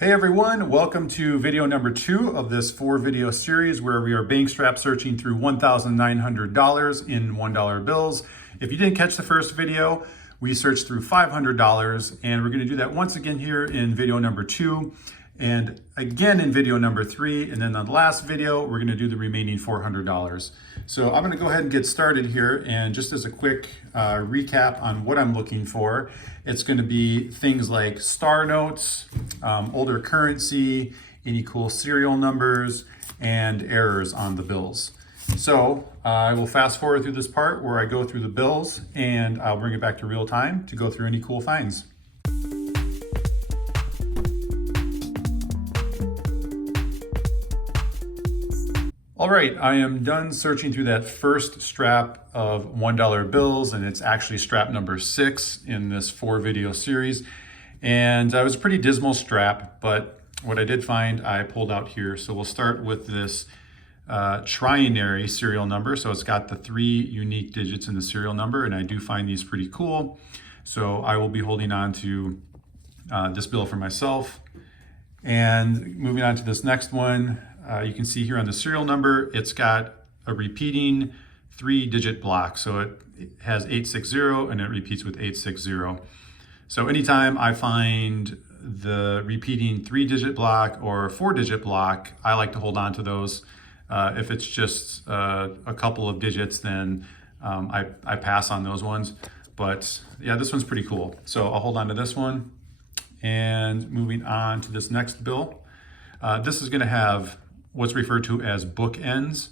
Hey everyone, welcome to video number 2 of this 4-video series where we are bank strap searching through $1,900 in $1 bills. If you didn't catch the first video, we searched through $500 and we're going to do that once again here in video number 2 and again in video number 3, and then on the last video we're going to do the remaining $400. So I'm going to go ahead and get started here, and just as a quick recap on what I'm looking for, it's going to be things like star notes, older currency, any cool serial numbers, and errors on the bills. So I will fast forward through this part where I go through the bills, and I'll bring it back to real time to go through any cool finds. All right, I am done searching through that first strap of $1 bills, and it's actually strap number 6 in this 4-video series. And it was a pretty dismal strap, but what I did find I pulled out here. So we'll start with this trinary serial number. So it's got the 3 unique digits in the serial number, and I do find these pretty cool. So I will be holding on to this bill for myself. And moving on to this next one, you can see here on the serial number, it's got a repeating 3-digit block. So it has 860 and it repeats with 860. So anytime I find the repeating 3-digit block or 4-digit block, I like to hold on to those. If it's just a couple of digits, then I pass on those ones. But yeah, this one's pretty cool. So I'll hold on to this one. And moving on to this next bill, this is going to have what's referred to as bookends.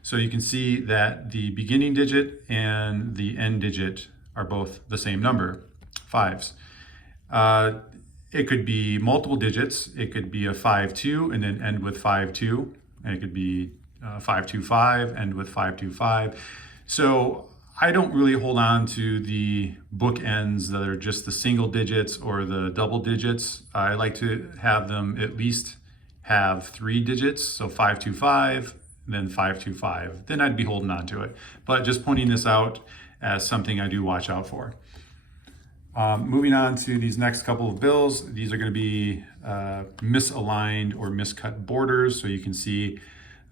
So you can see that the beginning digit and the end digit are both the same number, 5s. It could be multiple digits. It could be a 5-2 and then end with 5-2. And it could be 525, end with 525. So I don't really hold on to the bookends that are just the single digits or the double digits. I like to have them at least have 3 digits, so 525, then 525. Then I'd be holding on to it. But just pointing this out as something I do watch out for. Moving on to these next couple of bills, these are going to be misaligned or miscut borders. So you can see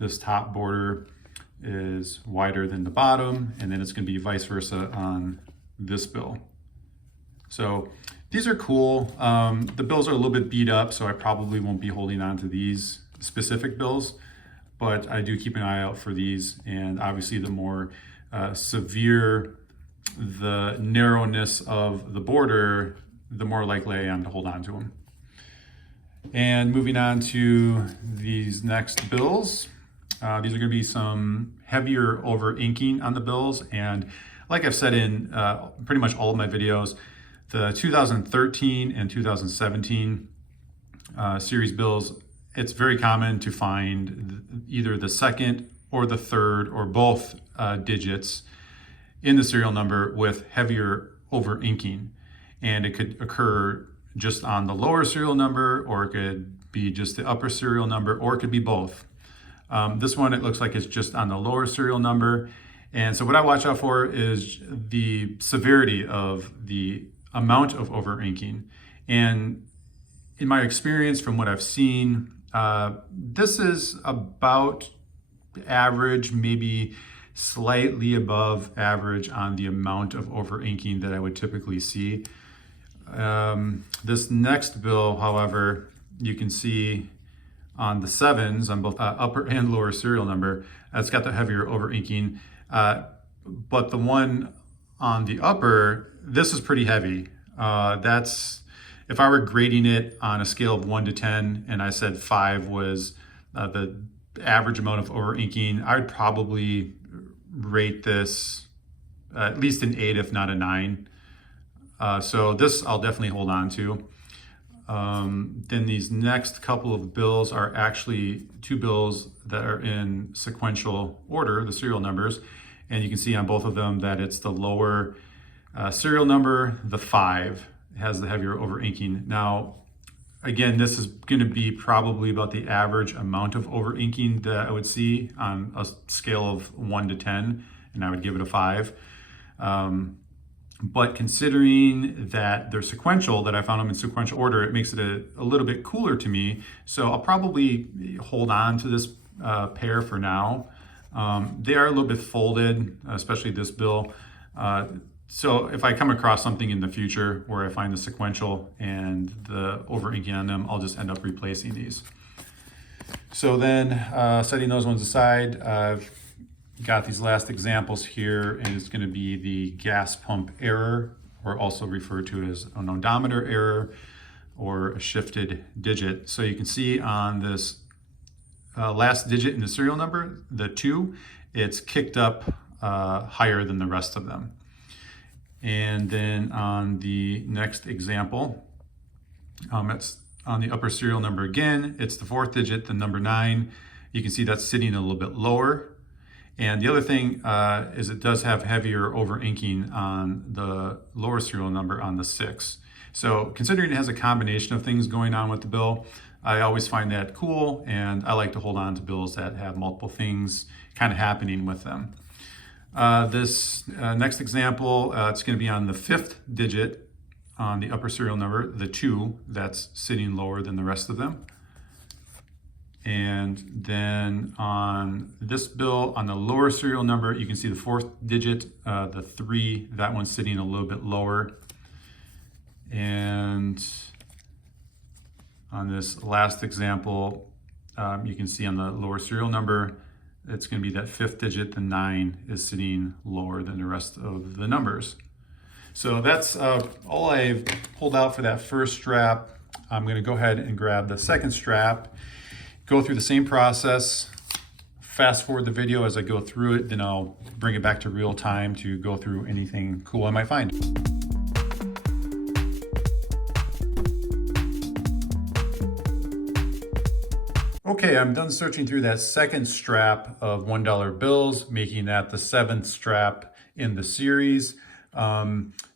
this top border is wider than the bottom, and then it's going to be vice versa on this bill. So these are cool. The bills are a little bit beat up, so I probably won't be holding on to these specific bills, but I do keep an eye out for these. And obviously the more severe the narrowness of the border, the more likely I am to hold on to them. And moving on to these next bills, these are going to be some heavier over inking on the bills. And like I've said in pretty much all of my videos, the 2013 and 2017 series bills, it's very common to find either the second or the third or both digits in the serial number with heavier over inking. And it could occur just on the lower serial number, or it could be just the upper serial number, or it could be both. This one, it looks like it's just on the lower serial number. And so what I watch out for is the severity of the amount of over inking. And in my experience, from what I've seen, this is about average, maybe slightly above average on the amount of over inking that I would typically see. This next bill, however, you can see on the 7s on both upper and lower serial number, it's got the heavier over inking. But the one on the upper, this is pretty heavy. That's, if I were grading it on a scale of 1 to 10 and I said 5 was the average amount of over inking, I would probably rate this at least an 8, if not a 9. So this I'll definitely hold on to. Then these next couple of bills are actually 2 bills that are in sequential order, the serial numbers. And you can see on both of them that it's the lower serial number, the 5, has the heavier over inking. Now, again, this is going to be probably about the average amount of over inking that I would see on a scale of 1 to 10, and I would give it a 5. But considering that they're sequential, that I found them in sequential order, it makes it a little bit cooler to me. So I'll probably hold on to this pair for now. They are a little bit folded, especially this bill. So if I come across something in the future where I find the sequential and the over inking on them, I'll just end up replacing these. So then setting those ones aside, I've got these last examples here, and it's going to be the gas pump error, or also referred to as an odometer error or a shifted digit. So you can see on this last digit in the serial number, the 2, it's kicked up higher than the rest of them. And then on the next example, it's on the upper serial number again. It's the 4th digit, the number 9. You can see that's sitting a little bit lower. And the other thing is it does have heavier over inking on the lower serial number on the 6. So considering it has a combination of things going on with the bill, I always find that cool, and I like to hold on to bills that have multiple things kind of happening with them. This next example, it's going to be on the 5th digit on the upper serial number, the 2, that's sitting lower than the rest of them. And then on this bill, on the lower serial number, you can see the 4th digit, the 3, that one's sitting a little bit lower. And on this last example, you can see on the lower serial number, it's going to be that 5th digit, the 9, is sitting lower than the rest of the numbers. So that's all I've pulled out for that first strap. I'm going to go ahead and grab the second strap, go through the same process, fast forward the video as I go through it, then I'll bring it back to real time to go through anything cool I might find. Okay, I'm done searching through that second strap of $1 bills, making that the 7th strap in the series.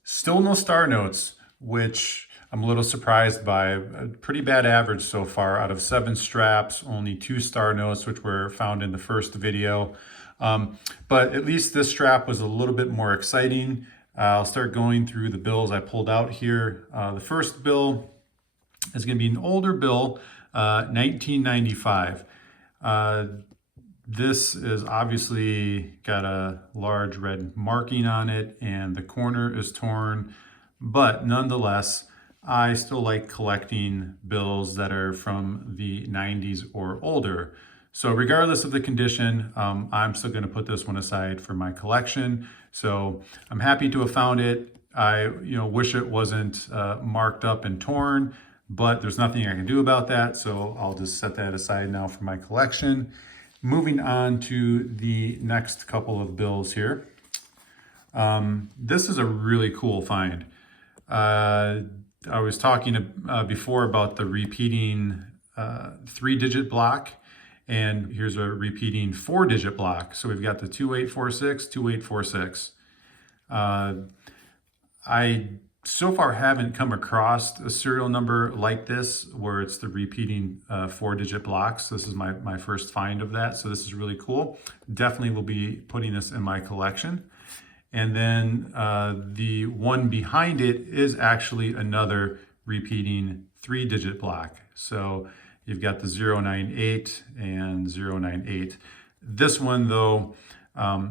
Still no star notes, which I'm a little surprised by. A pretty bad average so far. Out of 7 straps, only 2 star notes, which were found in the first video. But at least this strap was a little bit more exciting. I'll start going through the bills I pulled out here. The first bill is going to be an older bill, 1995. This is obviously got a large red marking on it and the corner is torn, but nonetheless, I still like collecting bills that are from the 90s or older. So regardless of the condition, I'm still going to put this one aside for my collection. So I'm happy to have found it. I wish it wasn't marked up and torn, but there's nothing I can do about that. So I'll just set that aside now for my collection. Moving on to the next couple of bills here. This is a really cool find. I was talking before about the repeating 3-digit block, and here's a repeating 4-digit block. So we've got the 2846, 2846. I so far haven't come across a serial number like this where it's the repeating 4-digit blocks. This is my first find of that, so this is really cool. Definitely will be putting this in my collection. And then the one behind it is actually another repeating 3-digit block. So you've got the 098 and 098. This one though,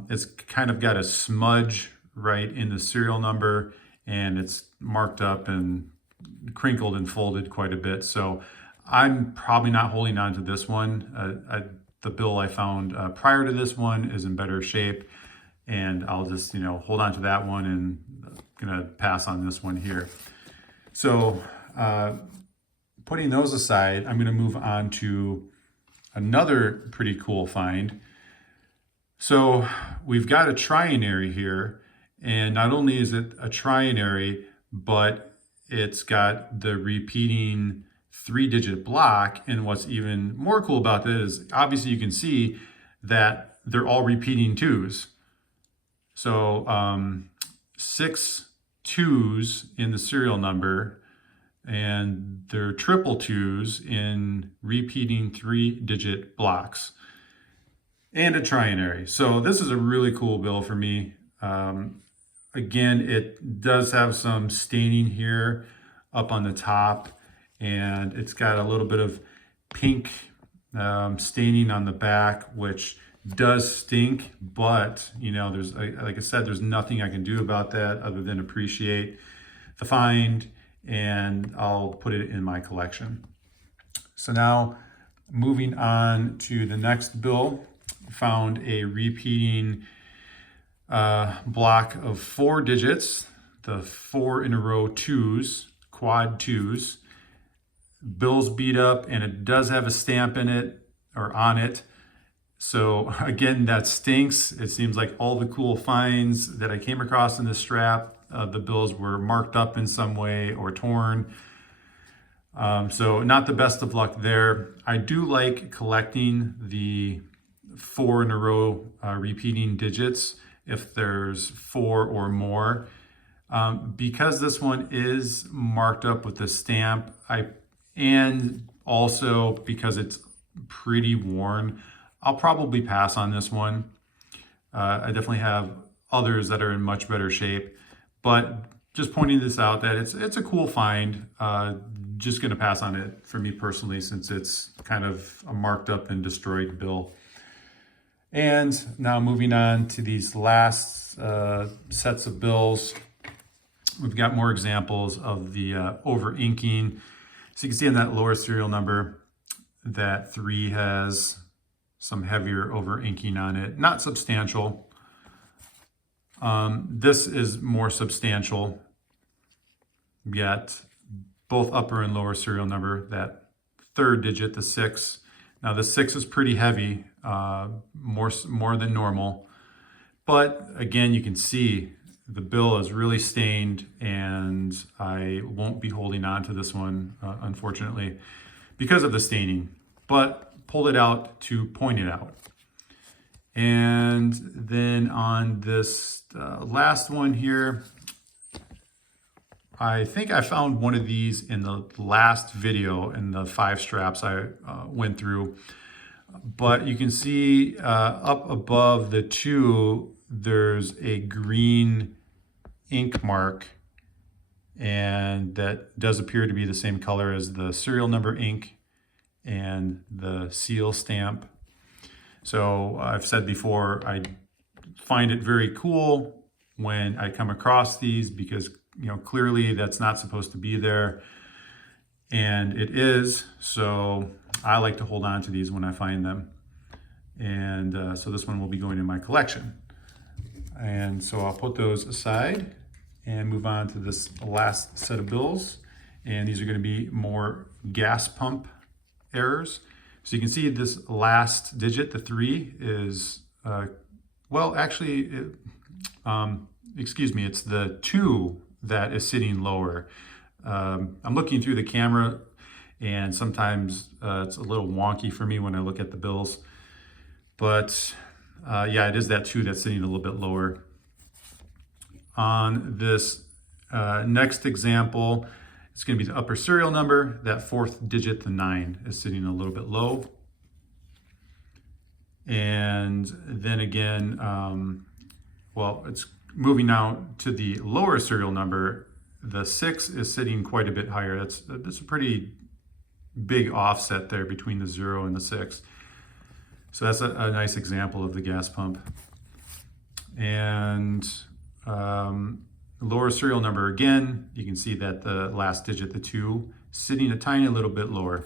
it's kind of got a smudge right in the serial number, and it's marked up and crinkled and folded quite a bit. So I'm probably not holding on to this one. The bill I found prior to this one is in better shape, and I'll just hold on to that one and gonna pass on this one here. So putting those aside, I'm gonna move on to another pretty cool find. So we've got a trinary here, and not only is it a trinary, but it's got the repeating 3-digit block. And what's even more cool about this is obviously you can see that they're all repeating 2s. So 6 2s in the serial number, and they're triple 2s in repeating 3-digit blocks, and a trinary. So this is a really cool bill for me. again, it does have some staining here up on the top, and it's got a little bit of pink staining on the back, which does stink, but you know, there's, like I said, there's nothing I can do about that other than appreciate the find, and I'll put it in my collection. So now moving on to the next bill, found a repeating block of 4 digits, the 4 in a row twos, quad twos. Bill's beat up, and it does have a stamp in it or on it. So again, that stinks. It seems like all the cool finds that I came across in this strap, the bills were marked up in some way or torn. So not the best of luck there. I do like collecting the 4 in a row repeating digits if there's 4 or more. Because this one is marked up with the stamp, and also because it's pretty worn, I'll probably pass on this one. I definitely have others that are in much better shape, but just pointing this out that it's a cool find. Just gonna pass on it for me personally, since it's kind of a marked up and destroyed bill. And now moving on to these last sets of bills, we've got more examples of the over inking. So you can see in that lower serial number that 3 has some heavier over inking on it. Not substantial. This is more substantial, yet both upper and lower serial number, that 3rd digit, the 6. Now the 6 is pretty heavy, more than normal. But again, you can see the bill is really stained, and I won't be holding on to this one, unfortunately, because of the staining, but pulled it out to point it out. And then on this last one here, I think I found one of these in the last video in the 5 straps I went through. But you can see up above the 2, there's a green ink mark, and that does appear to be the same color as the serial number ink and the seal stamp. So I've said before, I find it very cool when I come across these, because you know, clearly that's not supposed to be there, and it is. So I like to hold on to these when I find them. And so this one will be going in my collection. And so I'll put those aside and move on to this last set of bills. And these are going to be more gas pump errors. So you can see this last digit, the 3, is, well, actually, excuse me, it's the 2 that is sitting lower. I'm looking through the camera, and sometimes it's a little wonky for me when I look at the bills. But yeah, it is that 2 that's sitting a little bit lower. On this next example, it's going to be the upper serial number. That 4th digit, the 9, is sitting a little bit low. And then again, well, it's moving now to the lower serial number. The 6 is sitting quite a bit higher. That's a pretty big offset there between the 0 and the 6. So that's a nice example of the gas pump. And lower serial number again, you can see that the last digit, the 2, sitting a tiny little bit lower.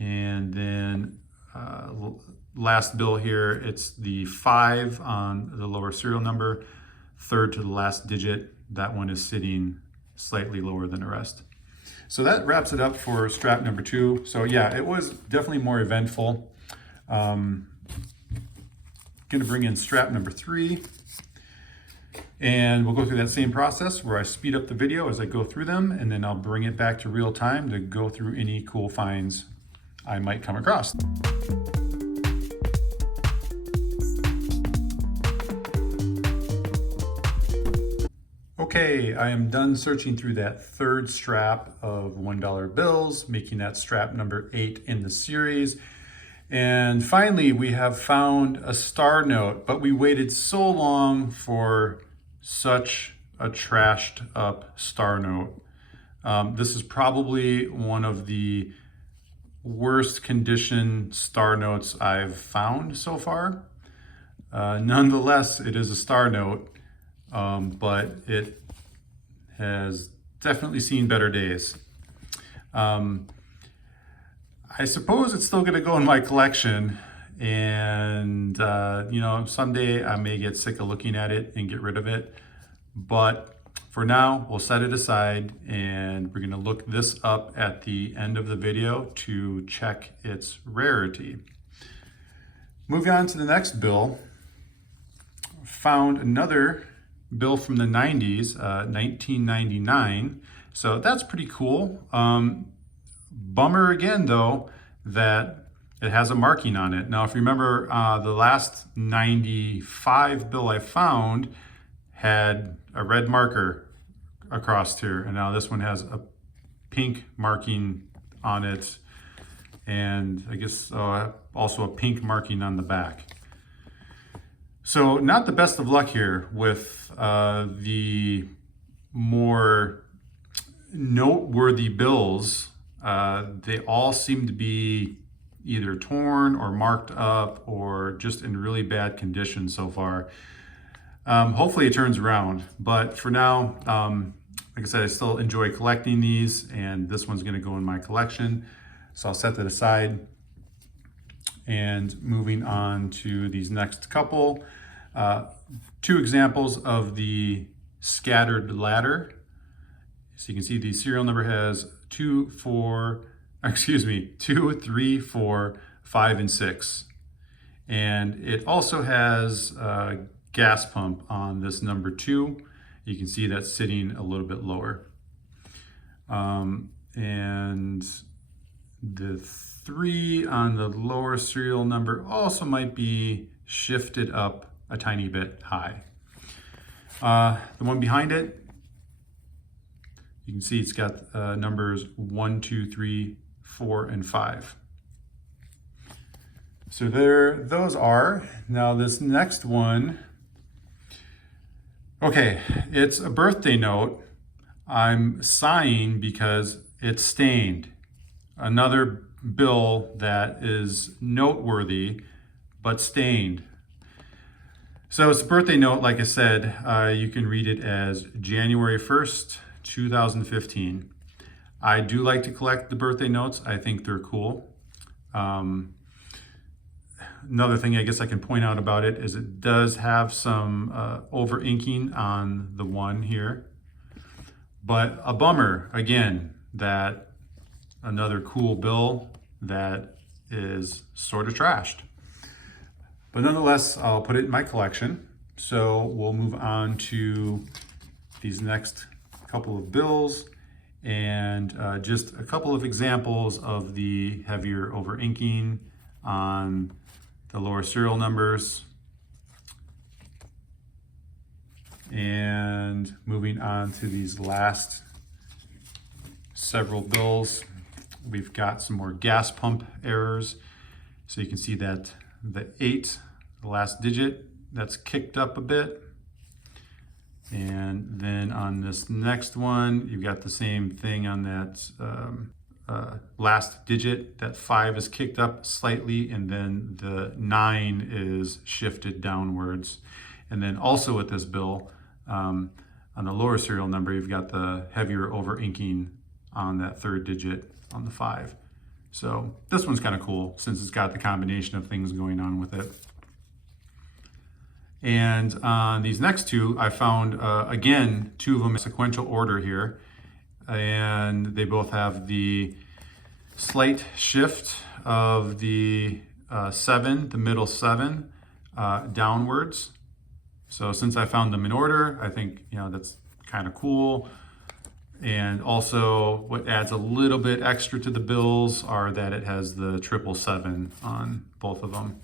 And then last bill here, it's the 5 on the lower serial number, 3rd to the last digit. That one is sitting slightly lower than the rest. So that wraps it up for strap number 2. So yeah, it was definitely more eventful. Going to bring in strap number 3, and we'll go through that same process where I speed up the video as I go through them, and then I'll bring it back to real time to go through any cool finds I might come across. Okay, I am done searching through that 3rd strap of $1 bills, making that strap number 8 in the series. And finally, we have found a star note, but we waited so long for such a trashed up star note. This is probably one of the worst condition star notes I've found so far. Nonetheless, it is a star note, but it has definitely seen better days. I suppose it's still going to go in my collection, and someday I may get sick of looking at it and get rid of it. But for now, we'll set it aside, and we're going to look this up at the end of the video to check its rarity. Moving on to the next bill, found another bill from the 90s, 1999. So that's pretty cool. Bummer again, though, that it has a marking on it. Now, if you remember, the last 95 bill I found had a red marker across here, and now this one has a pink marking on it, and I guess also a pink marking on the back. So not the best of luck here with the more noteworthy bills. They all seem to be either torn or marked up or just in really bad condition so far. Hopefully it turns around, but for now, like I said, I still enjoy collecting these, and this one's going to go in my collection. So I'll set that aside. And moving on to these next couple, two examples of the scattered ladder. So you can see the serial number has 2, 3, 4, 5, and 6. And it also has a gas pump on this number 2. You can see that's sitting a little bit lower. And the 3 on the lower serial number also might be shifted up a tiny bit high. The one behind it, you can see it's got numbers 1, 2, 3, 4, and 5. So there those are. Now this next one, okay, it's a birthday note. I'm sighing because it's stained. Another bill that is noteworthy, but stained. So it's a birthday note, like I said. You can read it as January 1st, 2015. I do like to collect the birthday notes. I think they're cool. Another thing I guess I can point out about it is it does have some over inking on the one here. But a bummer, again, that another cool bill that is sort of trashed. But nonetheless, I'll put it in my collection. So we'll move on to these next couple of bills and just a couple of examples of the heavier over inking on the lower serial numbers. And moving on to these last several bills, we've got some more gas pump errors. So you can see that the 8, the last digit, that's kicked up a bit. And then on this next one, you've got the same thing on that last digit. That 5 is kicked up slightly, and then the 9 is shifted downwards. And then also with this bill, on the lower serial number, you've got the heavier over inking on that 3rd digit on the 5. So this one's kind of cool since it's got the combination of things going on with it. And on these next two, I found, again, 2 of them in sequential order here. And they both have the slight shift of the 7, the middle 7, downwards. So since I found them in order, I think, that's kind of cool. And also what adds a little bit extra to the bills are that it has the 777 on both of them.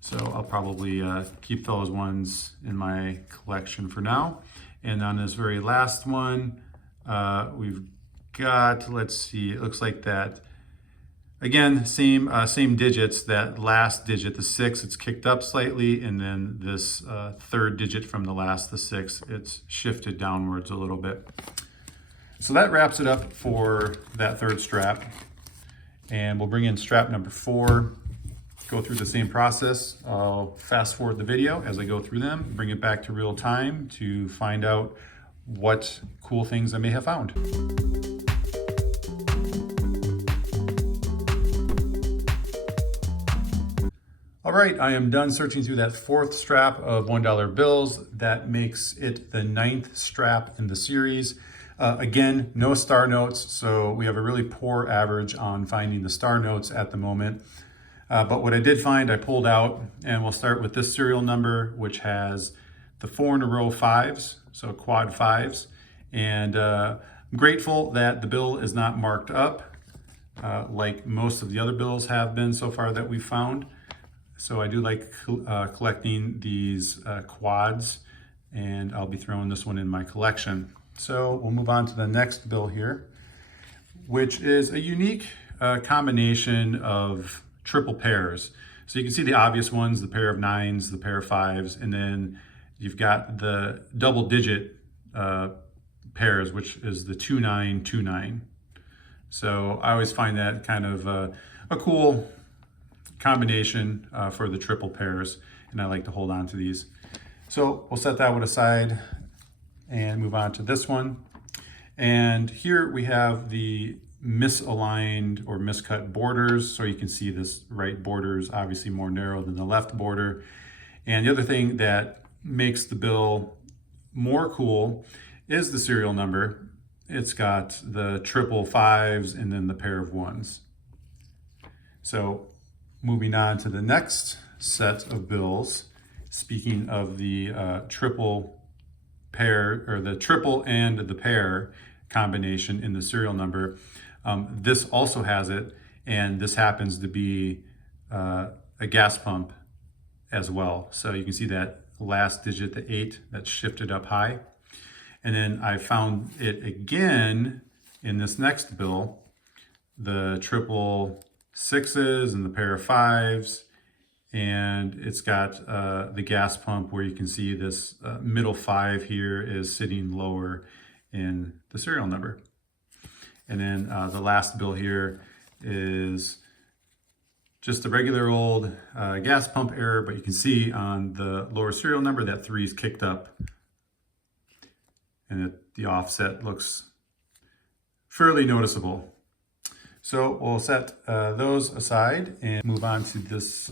So I'll probably keep those ones in my collection for now. And on this very last one, we've got, let's see, it looks like that Again, same digits. That last digit, the 6, it's kicked up slightly, and then this third digit from the last, the 6, it's shifted downwards a little bit. So that wraps it up for that third strap. And we'll bring in strap number 4, go through the same process. I'll fast forward the video as I go through them, bring it back to real time to find out what cool things I may have found. All right, I am done searching through that fourth strap of $1 bills. That makes it the 9th strap in the series. Again, no star notes, so we have a really poor average on finding the star notes at the moment. But what I did find, I pulled out, and we'll start with this serial number, which has the 4 in a row 5s, so quad 5s. And I'm grateful that the bill is not marked up like most of the other bills have been so far that we've found. So I do like collecting these quads, and I'll be throwing this one in my collection. So we'll move on to the next bill here, which is a unique combination of triple pairs. So you can see the obvious ones, the pair of 9s, the pair of 5s, and then you've got the double digit pairs, which is the 2-9, 2-9. So I always find that kind of a cool combination for the triple pairs, and I like to hold on to these. So we'll set that one aside and move on to this one. And here we have the misaligned or miscut borders. So you can see this right border is obviously more narrow than the left border. And the other thing that makes the bill more cool is the serial number. It's got the triple 5s and then the pair of 1s. So moving on to the next set of bills, speaking of the triple pair, or the triple and the pair combination in the serial number, this also has it, and this happens to be a gas pump as well. So you can see that last digit, the 8, that's shifted up high. And then I found it again in this next bill, the triple 6s and the pair of 5s, and it's got the gas pump where you can see this middle 5 here is sitting lower in the serial number. And then the last bill here is just a regular old gas pump error, but you can see on the lower serial number that 3 is kicked up, and the offset looks fairly noticeable. So we'll set those aside and move on to this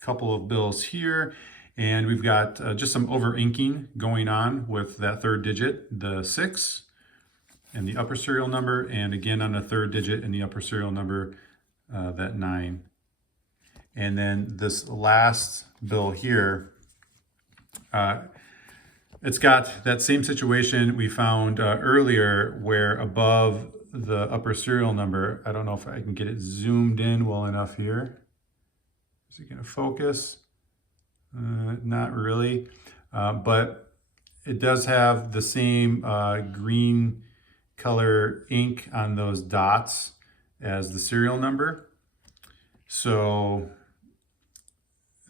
couple of bills here. And we've got just some over inking going on with that third digit, the 6 and the upper serial number, and again on the third digit in the upper serial number, that 9. And then this last bill here, it's got that same situation we found earlier, where above the upper serial number, I don't know if I can get it zoomed in well enough here. Is it going to focus? Not really, but it does have the same green color ink on those dots as the serial number. So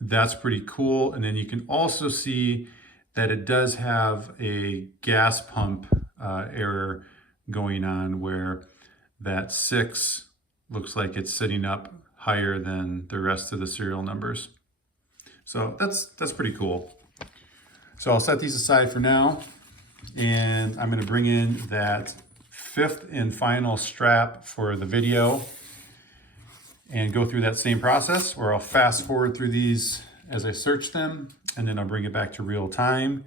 that's pretty cool. And then you can also see that it does have a gas pump error going on, where that 6 looks like it's sitting up higher than the rest of the serial numbers. So that's pretty cool. So I'll set these aside for now, and I'm going to bring in that 5th and final strap for the video and go through that same process where I'll fast forward through these as I search them, and then I'll bring it back to real time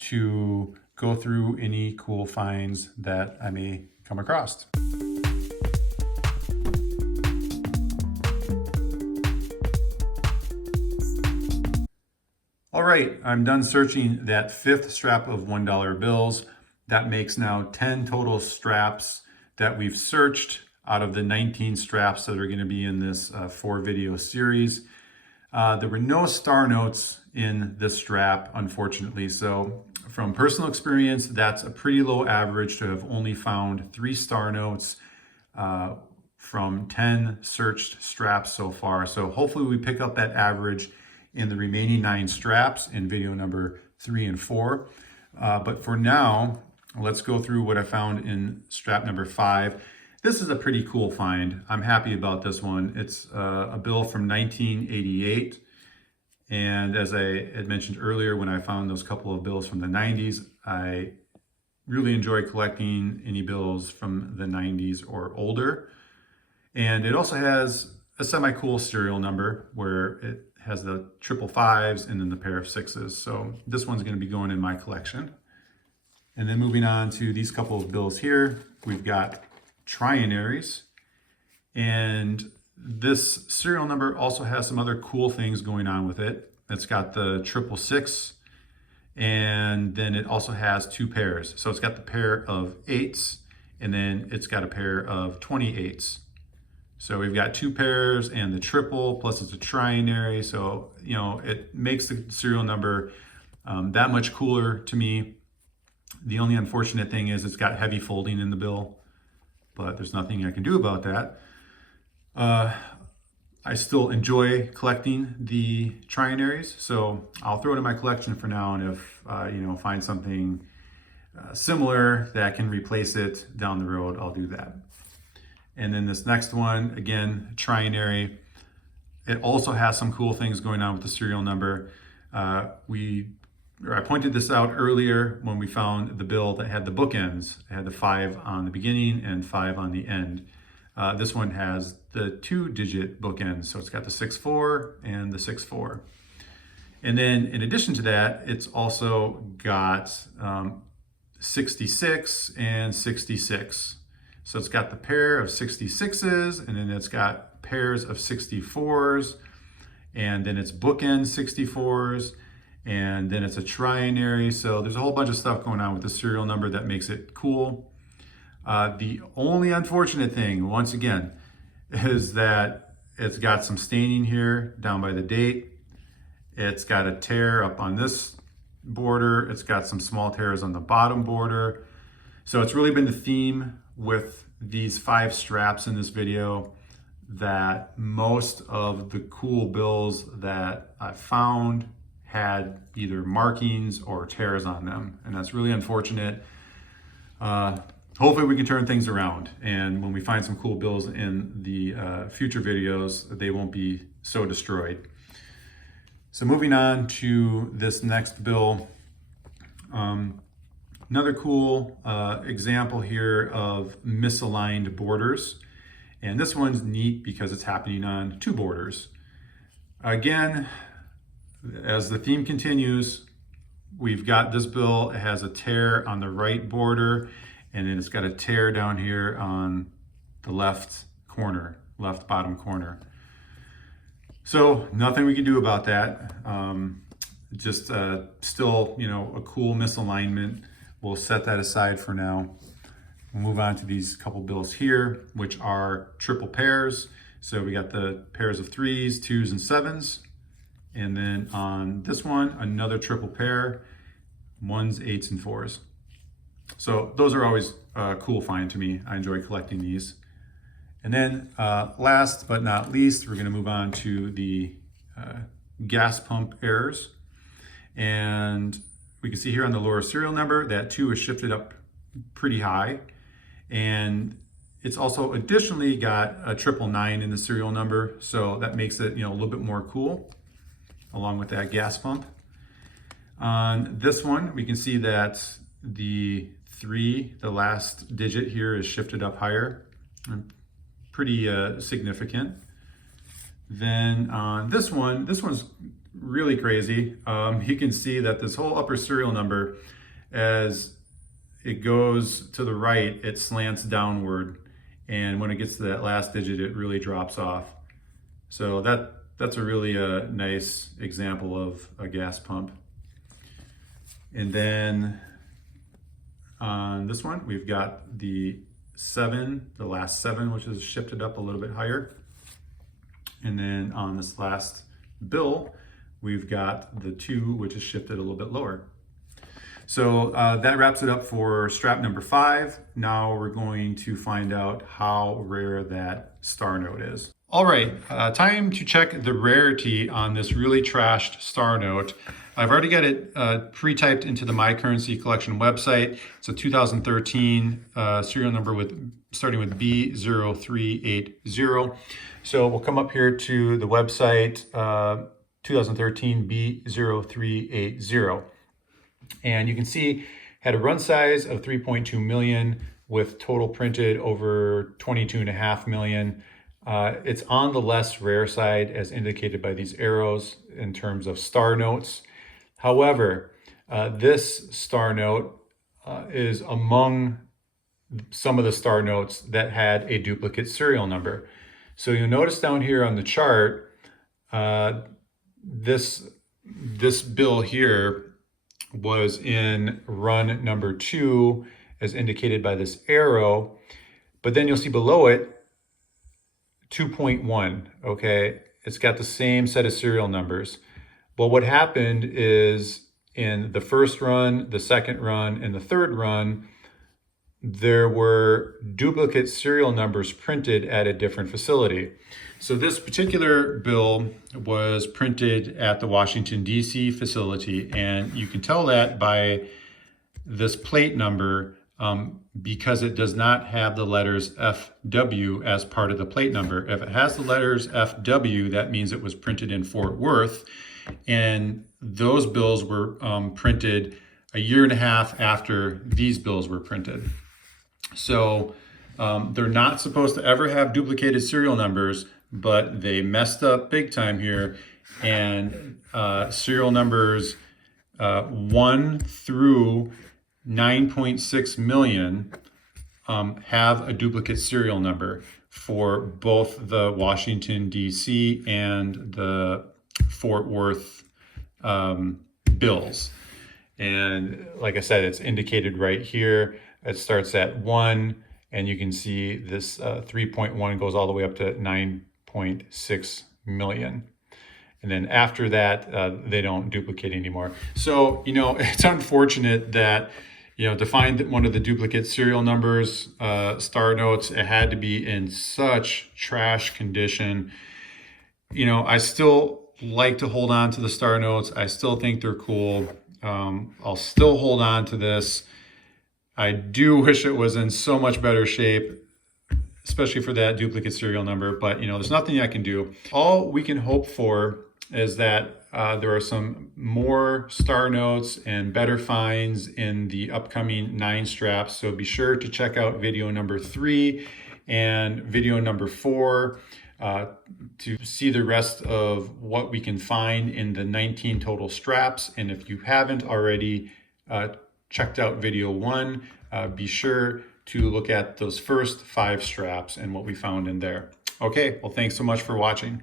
to go through any cool finds that I may come across. All right, I'm done searching that 5th strap of $1 bills. That makes now 10 total straps that we've searched out of the 19 straps that are going to be in this 4 video series. There were no star notes in this strap, unfortunately. So from personal experience, that's a pretty low average to have only found 3 star notes from 10 searched straps so far. So hopefully we pick up that average in the remaining 9 straps in video number 3 and 4. But for now, let's go through what I found in strap number 5. This is a pretty cool find. I'm happy about this one. It's a bill from 1988. And as I had mentioned earlier, when I found those couple of bills from the 90s, I really enjoy collecting any bills from the 90s or older. And it also has a semi-cool serial number where it has the 555s and then the pair of 6s. So this one's going to be going in my collection. And then moving on to these couple of bills here, we've got trinaries. And this serial number also has some other cool things going on with it. It's got the 666, and then it also has 2 pairs. So it's got the pair of 8s, and then it's got a pair of 28s. So we've got 2 pairs and the triple, plus it's a trinary. So, you know, it makes the serial number that much cooler to me. The only unfortunate thing is it's got heavy folding in the bill, but there's nothing I can do about that. I still enjoy collecting the trinaries, so I'll throw it in my collection for now, and if you know, find something similar that can replace it down the road, I'll do that. And then this next one, again, trinary. It also has some cool things going on with the serial number. I pointed this out earlier when we found the bill that had the bookends. It had the 5 on the beginning and 5 on the end. This one has the 2-digit bookends, so it's got the 64 and the 64. And then in addition to that, it's also got 66 and 66. So it's got the pair of 66s, and then it's got pairs of 64s, and then it's bookend 64s, and then it's a trinary. So there's a whole bunch of stuff going on with the serial number that makes it cool. The only unfortunate thing, once again, is that it's got some staining here down by the date. It's got a tear up on this border. It's got some small tears on the bottom border. So it's really been the theme with these 5 straps in this video that most of the cool bills that I found had either markings or tears on them. And that's really unfortunate. Hopefully we can turn things around, and when we find some cool bills in the future videos, they won't be so destroyed. So moving on to this next bill, another cool example here of misaligned borders. And this one's neat because it's happening on 2 borders. Again, as the theme continues, we've got this bill. It has a tear on the right border, and then it's got a tear down here on the left corner, left bottom corner. So nothing we can do about that. Just still, you know, a cool misalignment. We'll set that aside for now. We'll move on to these couple bills here, which are triple pairs. So we got the pairs of 3s, 2s, and 7s. And then on this one, another triple pair, 1s, 8s, and 4s. So those are always a cool find to me. I enjoy collecting these. And then last but not least, we're going to move on to the gas pump errors. And we can see here on the lower serial number that 2 is shifted up pretty high. And it's also additionally got a 999 in the serial number. So that makes it, you know, a little bit more cool along with that gas pump. On this one, we can see that the 3, the last digit here, is shifted up higher. Pretty significant. Then on this one's really crazy. You can see that this whole upper serial number, as it goes to the right, it slants downward. And when it gets to that last digit, it really drops off. So that's a really nice example of a gas pump. And then on this one, we've got the 7, the last 7, which is shifted up a little bit higher. And then on this last bill, we've got the 2, which is shifted a little bit lower. So that wraps it up for strap number 5. Now we're going to find out how rare that star note is. All right, time to check the rarity on this really trashed star note. I've already got it pre-typed into the My Currency Collection website. It's a 2013 serial number starting with B0380. So we'll come up here to the website 2013 B0380. And you can see had a run size of 3.2 million with total printed over 22.5 million. It's on the less rare side as indicated by these arrows in terms of star notes. However, this star note is among some of the star notes that had a duplicate serial number. So you'll notice down here on the chart, this bill here was in run number 2 as indicated by this arrow, but then you'll see below it 2.1, okay? It's got the same set of serial numbers. Well, what happened is in the first run, the second run, and the third run, there were duplicate serial numbers printed at a different facility. So this particular bill was printed at the Washington, D.C. facility, and you can tell that by this plate number because it does not have the letters FW as part of the plate number. If it has the letters FW, that means it was printed in Fort Worth, and those bills were printed a year and a half after these bills were printed. So they're not supposed to ever have duplicated serial numbers, but they messed up big time here, and serial numbers 1 through 9.6 million have a duplicate serial number for both the Washington, D.C. and the Fort Worth bills. And like I said, it's indicated right here. It starts at 1, and you can see this 3.1 goes all the way up to 9.6 million. And then after that, they don't duplicate anymore. So, it's unfortunate that, to find one of the duplicate serial numbers, star notes, it had to be in such trash condition. I still like to hold on to the star notes. I still think they're cool. I'll still hold on to this. I do wish it was in so much better shape, especially for that duplicate serial number, but there's nothing I can do. All we can hope for is that there are some more star notes and better finds in the upcoming 9 straps. So be sure to check out video number 3 and video number 4 to see the rest of what we can find in the 19 total straps. And if you haven't already checked out video 1, be sure to look at those first 5 straps and what we found in there. Okay, well, thanks so much for watching.